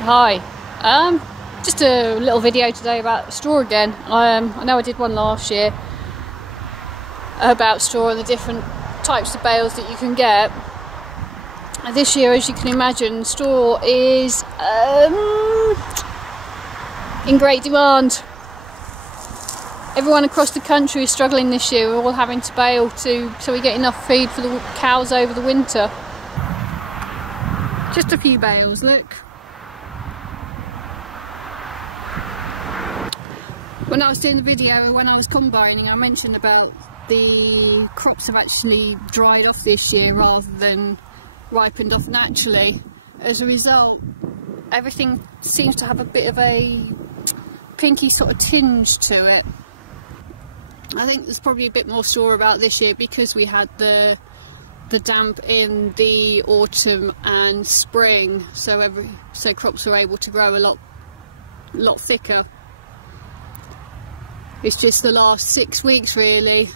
Hi, just a little video today about straw again. I know I did one last year about straw and the different types of bales that you can get. This year, as you can imagine, straw is in great demand. Everyone across the country is struggling this year. We're all having to bale so we get enough feed for the cows over the winter. Just a few bales, look. When I was doing the video, when I was combining, I mentioned about the crops have actually dried off this year rather than ripened off naturally. As a result, everything seems to have a bit of a pinky sort of tinge to it. I think there's probably a bit more straw about this year because we had the damp in the autumn and spring, so crops are able to grow a lot thicker. It's just the last 6 weeks really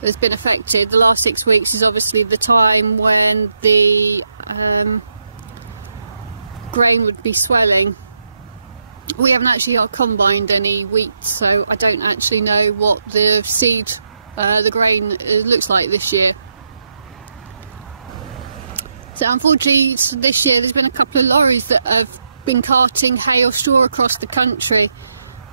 has been affected. The last 6 weeks is obviously the time when the grain would be swelling. We haven't actually combined any wheat, so I don't actually know what the seed, the grain looks like this year. So unfortunately this year there's been a couple of lorries that have been carting hay or straw across the country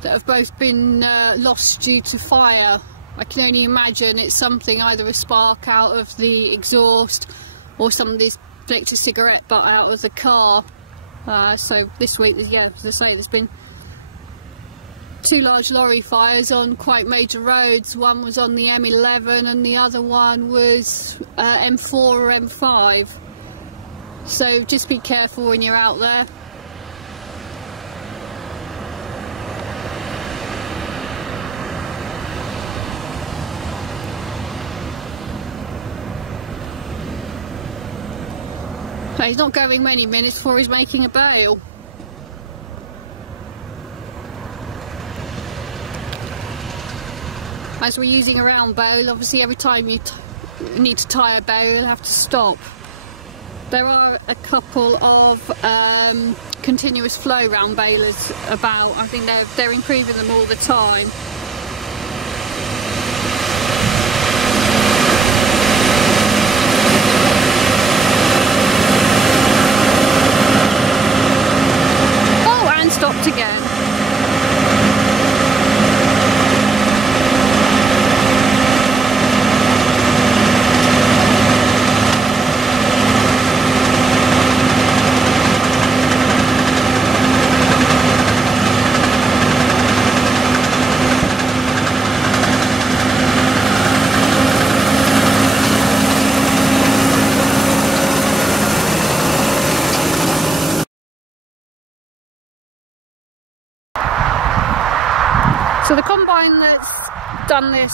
that have both been lost due to fire. I can only imagine it's something, either a spark out of the exhaust or somebody's flicked a cigarette butt out of the car. So this week, yeah, as I say, there's been 2 large lorry fires on quite major roads. One was on the M11 and the other one was M4 or M5. So just be careful when you're out there. He's not going many minutes before he's making a bale. As we're using a round bale, obviously every time you need to tie a bale, you'll have to stop. There are a couple of continuous flow round balers about. I think they're improving them all the time. Stopped again. So the combine that's done this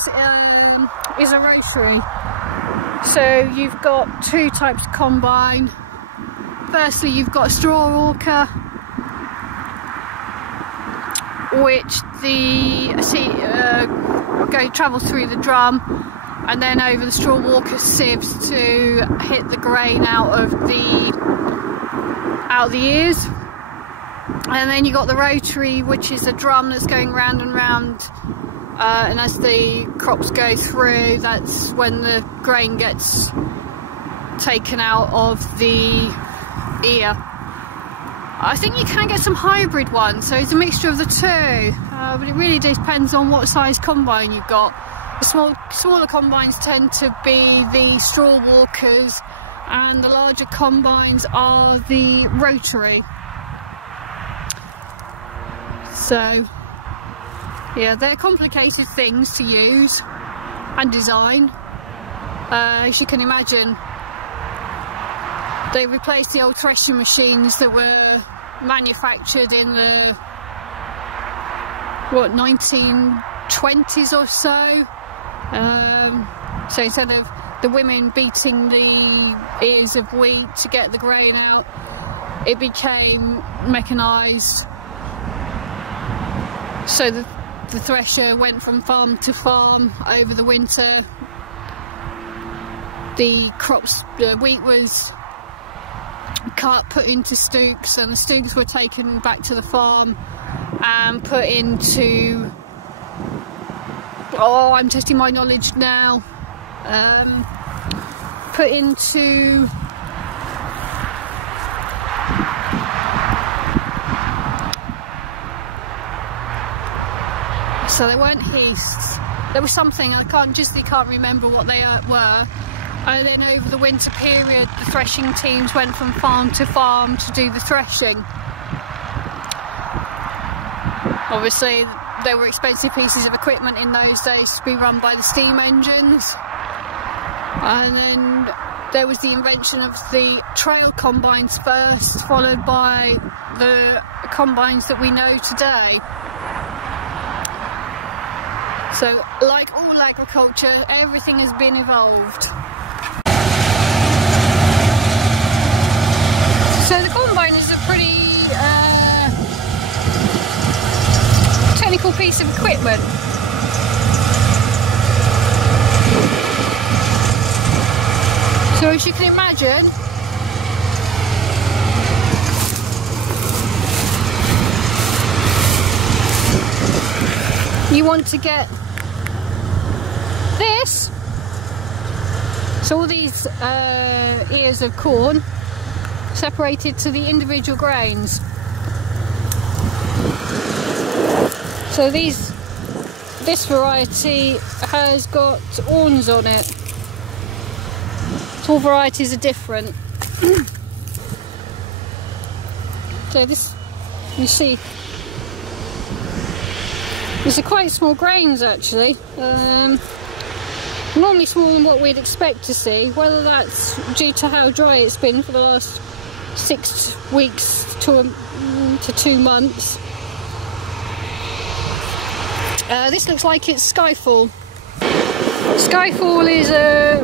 is a rotary. So you've got 2 types of combine. Firstly, you've got a straw walker, which travels through the drum and then over the straw walker sieves to hit the grain out of the ears. And then you got the rotary, which is a drum that's going round and round, and as the crops go through, that's when the grain gets taken out of the ear. I think you can get some hybrid ones, so it's a mixture of the two, but it really depends on what size combine you've got. The smaller combines tend to be the straw walkers, and the larger combines are the rotary. So, yeah, they're complicated things to use and design. As you can imagine, they replaced the old threshing machines that were manufactured in the 1920s or so. So instead of the women beating the ears of wheat to get the grain out, it became mechanised. So the thresher went from farm to farm over the winter. The crops, wheat was cut, put into stooks, and the stooks were taken back to the farm and put into, oh, I'm testing my knowledge now, put into so they weren't heaths. There was something, I can't remember what they were. And then over the winter period, the threshing teams went from farm to farm to do the threshing. Obviously, there were expensive pieces of equipment in those days to be run by the steam engines. And then there was the invention of the trail combines first, followed by the combines that we know today. So, like all agriculture, everything has been evolved. So the combine is a pretty technical piece of equipment. So as you can imagine, you want to get this, so all these ears of corn separated to the individual grains. So this variety has got awns on it. All varieties are different. So this, you see, these are quite small grains actually. Normally smaller than what we'd expect to see, whether that's due to how dry it's been for the last 6 weeks to 2 months. This looks like it's Skyfall. Skyfall is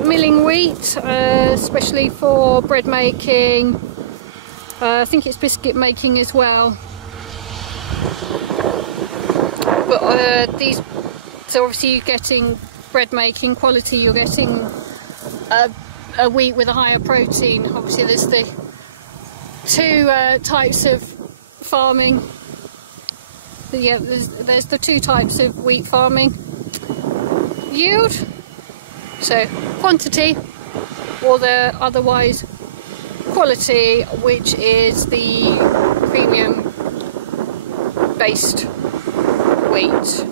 milling wheat, especially for bread making. I think it's biscuit making as well. But so obviously you're getting bread making quality, you're getting a wheat with a higher protein. Obviously there's the two types of farming. Yeah, there's the 2 types of wheat farming. Yield, so quantity, or the otherwise quality, which is the premium based wheat.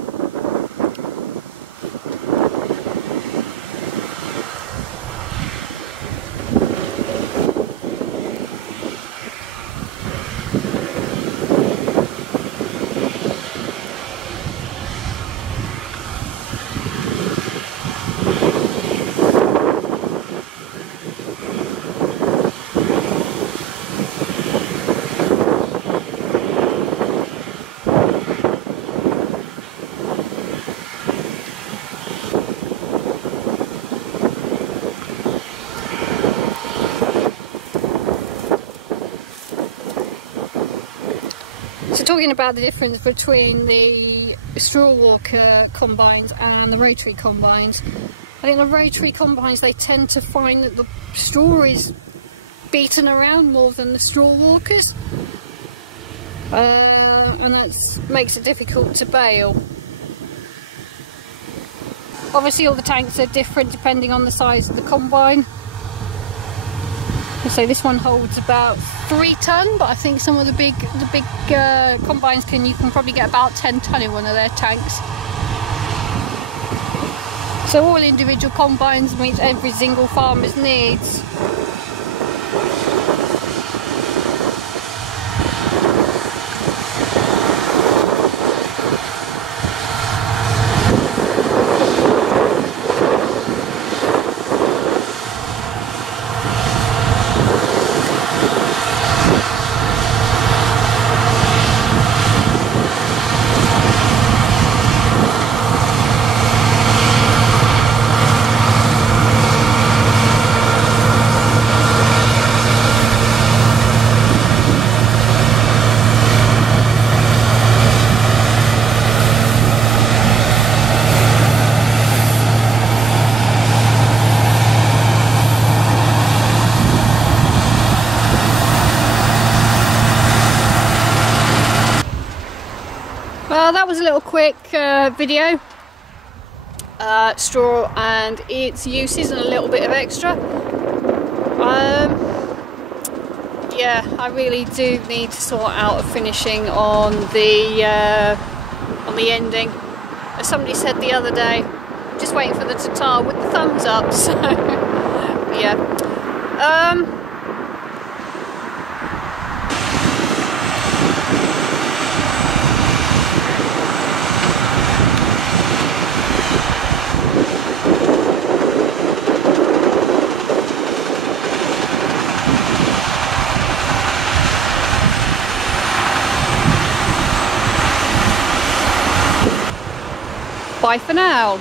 So talking about the difference between the straw walker combines and the rotary combines, I think the rotary combines, they tend to find that the straw is beaten around more than the straw walkers, and that makes it difficult to bale. Obviously all the tanks are different depending on the size of the combine. So this one holds about 3 tonne, but I think some of the big combines you can probably get about 10 tonne in one of their tanks. So all individual combines meet every single farmer's needs. that was a little quick video. Straw and its uses and a little bit of extra. Yeah, I really do need to sort out a finishing on the ending. As somebody said the other day, just waiting for the tatar with the thumbs up. So yeah. Bye for now.